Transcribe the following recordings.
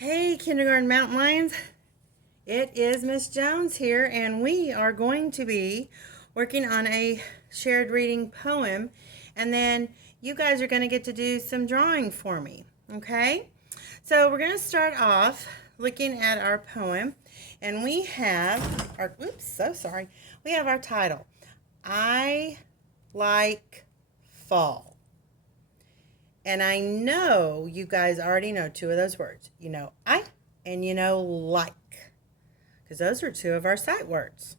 Hey, Kindergarten Mountain Lions. It is Miss Jones here, and we are going to be working on a shared reading poem, and then you guys are going to get to do some drawing for me, okay? So we're going to start off looking at our poem, and we have our, we have our title, I Like Fall. And I know you guys already know two of those words. You know I and you know like, because those are two of our sight words.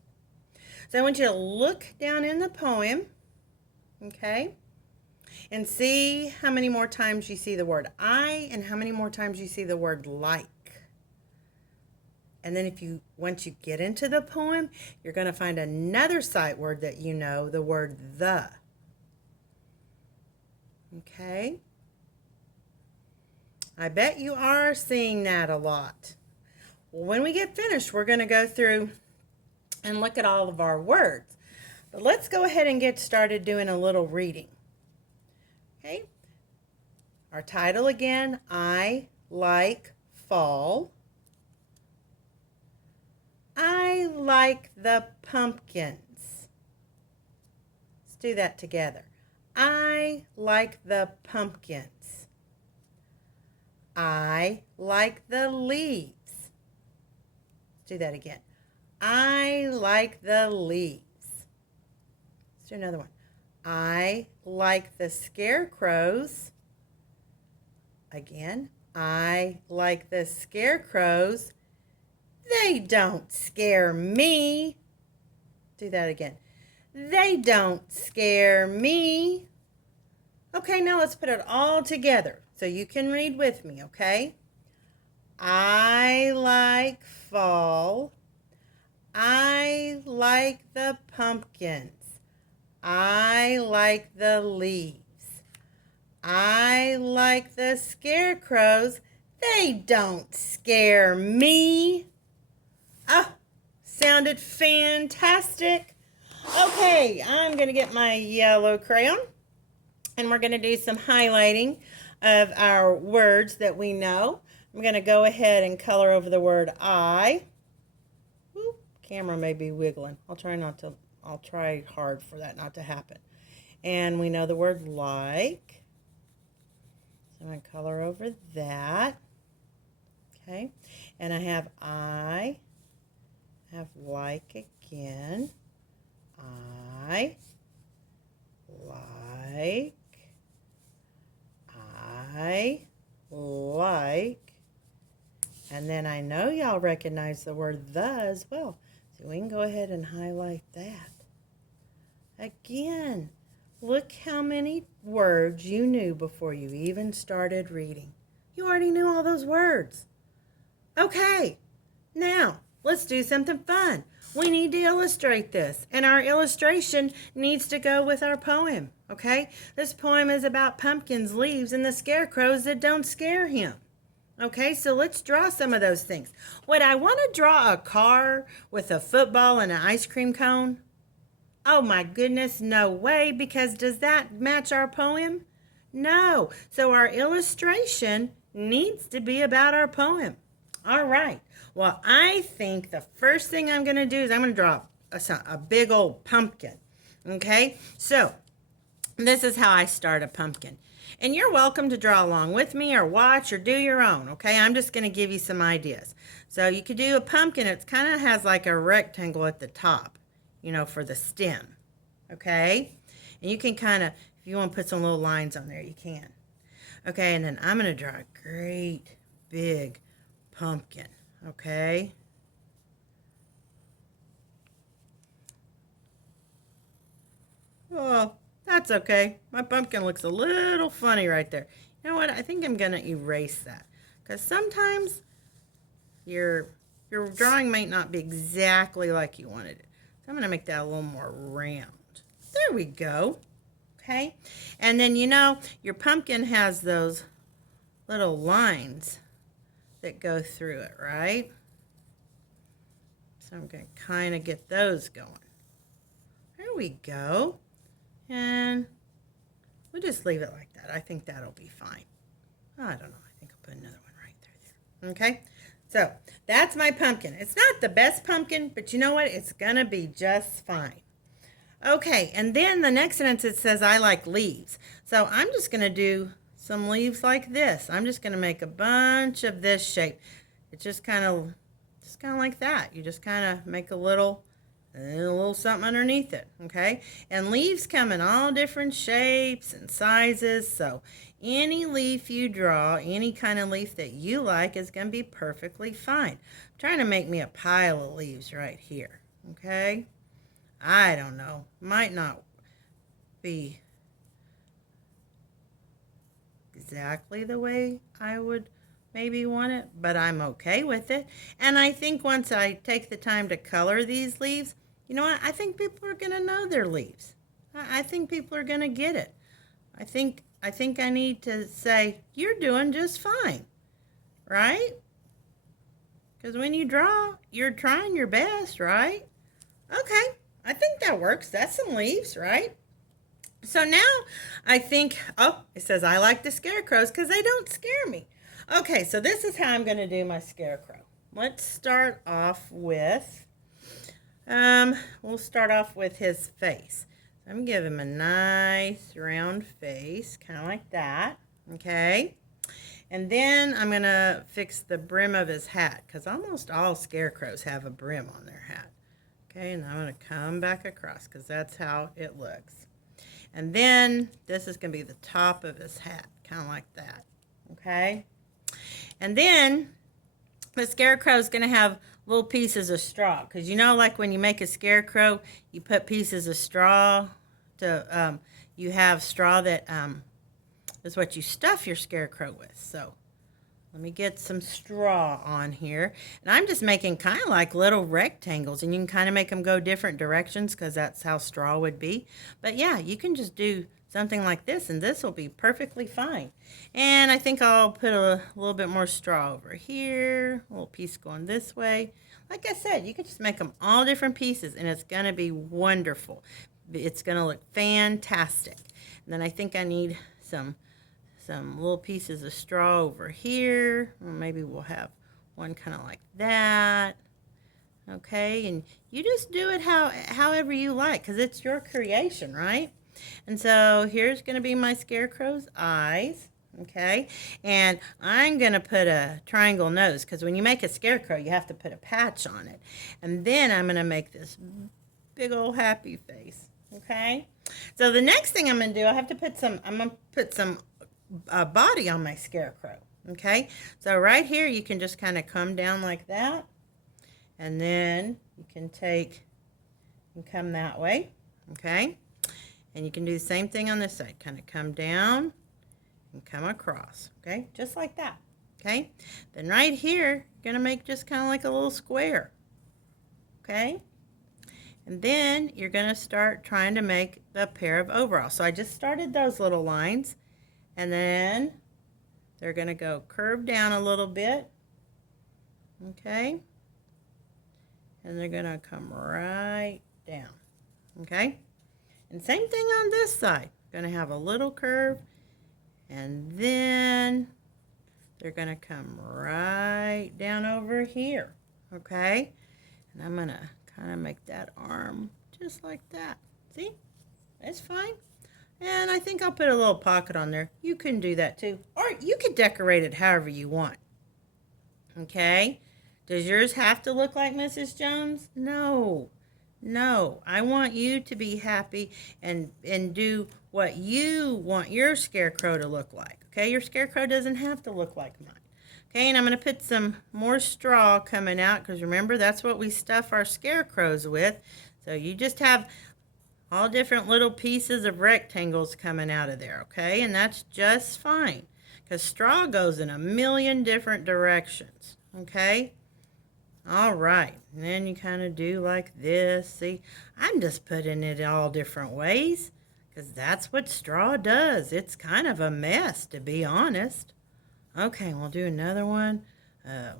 So I want you to look down in the poem, okay, and see how many more times you see the word I and how many more times you see the word like. And then once you get into the poem, you're going to find another sight word that you know, the word the. Okay? I bet you are seeing that a lot. Well, when we get finished, we're going to go through and look at all of our words. But let's go ahead and get started doing a little reading. Okay? Our title again, I Like Fall. I like the pumpkins. Let's do that together. I like the pumpkins. I like the leaves. Let's do that again. I like the leaves. Let's do another one. I like the scarecrows. Again, I like the scarecrows. They don't scare me. Do that again. They don't scare me. Okay, now let's put it all together so you can read with me, okay? I like fall. I like the pumpkins. I like the leaves. I like the scarecrows. They don't scare me. Oh, sounded fantastic. Okay, I'm going to get my yellow crayon, and we're going to do some highlighting of our words that we know. I'm going to go ahead and color over the word I. Ooh, camera may be wiggling. I'll try hard for that not to happen. And we know the word like. So I'm going to color over that. Okay. And I have like again. I like. I like. And then I know y'all recognize the word the as well. So we can go ahead and highlight that. Again, look how many words you knew before you even started reading. You already knew all those words. Okay, now let's do something fun. We need to illustrate this, and our illustration needs to go with our poem, okay? This poem is about pumpkins, leaves, and the scarecrows that don't scare him. Okay, so let's draw some of those things. Would I want to draw a car with a football and an ice cream cone? Oh my goodness, no way, because does that match our poem? No. So our illustration needs to be about our poem. All right. Well, I think the first thing I'm going to do is I'm going to draw a big old pumpkin. Okay? So this is how I start a pumpkin. And you're welcome to draw along with me or watch or do your own, okay? I'm just going to give you some ideas. So you could do a pumpkin. It kind of has like a rectangle at the top, for the stem, okay? And you can kind of, if you want to put some little lines on there, you can. Okay, and then I'm going to draw a great big pumpkin, okay? Oh, that's okay. My pumpkin looks a little funny right there. You know what? I think I'm going to erase that. Because sometimes your drawing might not be exactly like you wanted it. So I'm going to make that a little more round. There we go. Okay? And then, your pumpkin has those little lines that go through it, right? So I'm going to kind of get those going. There we go. And we'll just leave it like that. I think that'll be fine. I don't know. I think I'll put another one right there. Okay, so that's my pumpkin. It's not the best pumpkin, but you know what? It's gonna be just fine. Okay, and then the next sentence it says I like leaves. So I'm just gonna do some leaves like this. I'm just gonna make a bunch of this shape. It's just kind of like that. You just kind of make a little something underneath it, okay? And leaves come in all different shapes and sizes, so any leaf you draw, any kind of leaf that you like is going to be perfectly fine. I'm trying to make me a pile of leaves right here, okay? I don't know. Might not be exactly the way I would maybe want it, but I'm okay with it. And I think once I take the time to color these leaves, you know what? I think people are going to know they're leaves. I think people are going to get it. I think I need to say, you're doing just fine, right? Because when you draw, you're trying your best, right? Okay, I think that works. That's some leaves, right? So now I think, oh, it says I like the scarecrows because they don't scare me. Okay, so this is how I'm going to do my scarecrow. Let's start off with, we'll start off with his face. I'm going to give him a nice round face, kind of like that, okay? And then I'm going to fix the brim of his hat because almost all scarecrows have a brim on their hat. Okay, and I'm going to come back across because that's how it looks. And then this is going to be the top of his hat, kind of like that, okay? And then the scarecrow is going to have little pieces of straw because you know, like when you make a scarecrow, you put pieces of straw to, you have straw that is what you stuff your scarecrow with. So let me get some straw on here. And I'm just making kind of like little rectangles. And you can kind of make them go different directions because that's how straw would be. But yeah, you can just do something like this and this will be perfectly fine. And I think I'll put a little bit more straw over here. A little piece going this way. Like I said, you can just make them all different pieces and it's going to be wonderful. It's going to look fantastic. And then I think I need some little pieces of straw over here. Or maybe we'll have one kind of like that. Okay, and you just do it however you like because it's your creation, right? And so here's going to be my scarecrow's eyes. Okay, and I'm going to put a triangle nose because when you make a scarecrow, you have to put a patch on it. And then I'm going to make this big old happy face. Okay, so the next thing I'm going to do, I'm going to put some body on my scarecrow. Okay, so right here you can just kind of come down like that, and then you can take and come that way. Okay, and you can do the same thing on this side, kind of come down and come across. Okay, just like that. Okay, then right here you're gonna make just kind of like a little square. Okay, and then you're gonna start trying to make a pair of overalls. So I just started those little lines. And then they're going to go curve down a little bit, okay? And they're going to come right down, okay? And same thing on this side. Going to have a little curve, and then they're going to come right down over here, okay? And I'm going to kind of make that arm just like that. See? It's fine. And I think I'll put a little pocket on there. You can do that too. Or you could decorate it however you want. Okay? Does yours have to look like Mrs. Jones? No. No. I want you to be happy and do what you want your scarecrow to look like. Okay? Your scarecrow doesn't have to look like mine. Okay? And I'm going to put some more straw coming out because remember, that's what we stuff our scarecrows with. So you just have all different little pieces of rectangles coming out of there, okay? And that's just fine because straw goes in a million different directions, okay? All right, and then you kind of do like this. See, I'm just putting it all different ways because that's what straw does. It's kind of a mess, to be honest. Okay, we'll do another one.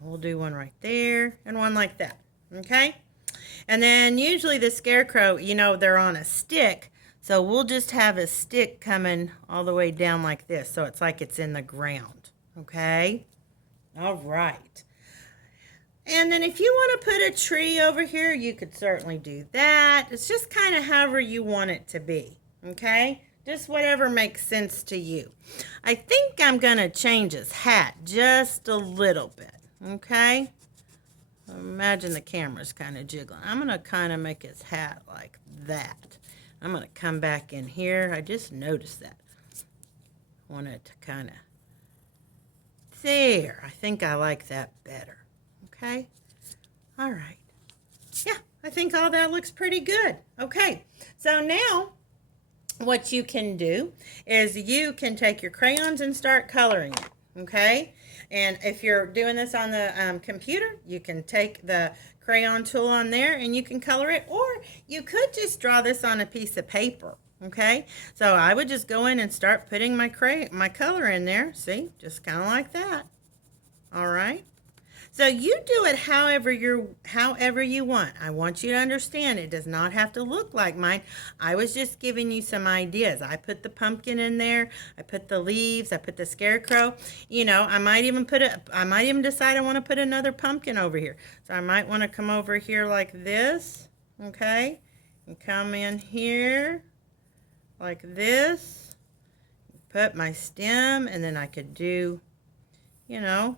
We'll do one right there and one like that, okay? And then usually the scarecrow, you know, they're on a stick. So we'll just have a stick coming all the way down like this. So it's like it's in the ground. Okay? All right. And then if you want to put a tree over here, you could certainly do that. It's just kind of however you want it to be, okay? Just whatever makes sense to you. I think I'm going to change his hat just a little bit, okay? Imagine the camera's kind of jiggling. I'm going to kind of make his hat like that. I'm going to come back in here. I just noticed that. I want it to kind of... There. I think I like that better. Okay. All right. Yeah, I think all that looks pretty good. Okay. So now what you can do is you can take your crayons and start coloring it. Okay. And if you're doing this on the computer, you can take the crayon tool on there and you can color it, or you could just draw this on a piece of paper. Okay, so I would just go in and start putting my color in there. See, just kind of like that. All right. So you do it however you want. I want you to understand it does not have to look like mine. I was just giving you some ideas. I put the pumpkin in there. I put the leaves. I put the scarecrow. You know, I might even decide I want to put another pumpkin over here. So I might want to come over here like this. Okay, and come in here like this. Put my stem, and then I could do, you know,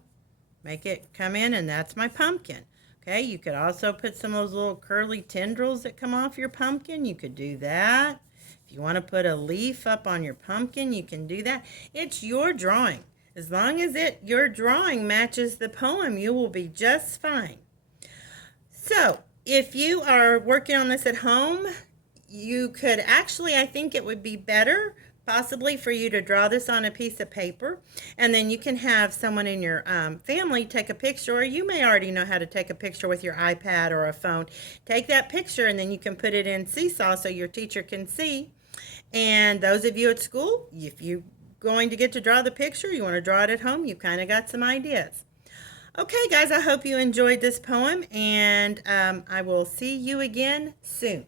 make it come in, and that's my pumpkin. Okay, you could also put some of those little curly tendrils that come off your pumpkin. You could do that. If you want to put a leaf up on your pumpkin, you can do that. It's your drawing. As long as your drawing matches the poem, you will be just fine. So, if you are working on this at home, you could actually, I think it would be better possibly for you to draw this on a piece of paper, and then you can have someone in your family take a picture, or you may already know how to take a picture with your iPad or a phone. Take that picture and then you can put it in Seesaw so your teacher can see. And those of you at school, if you're going to get to draw the picture, you want to draw it at home, you kind of got some ideas. Okay guys, I hope you enjoyed this poem, and I will see you again soon.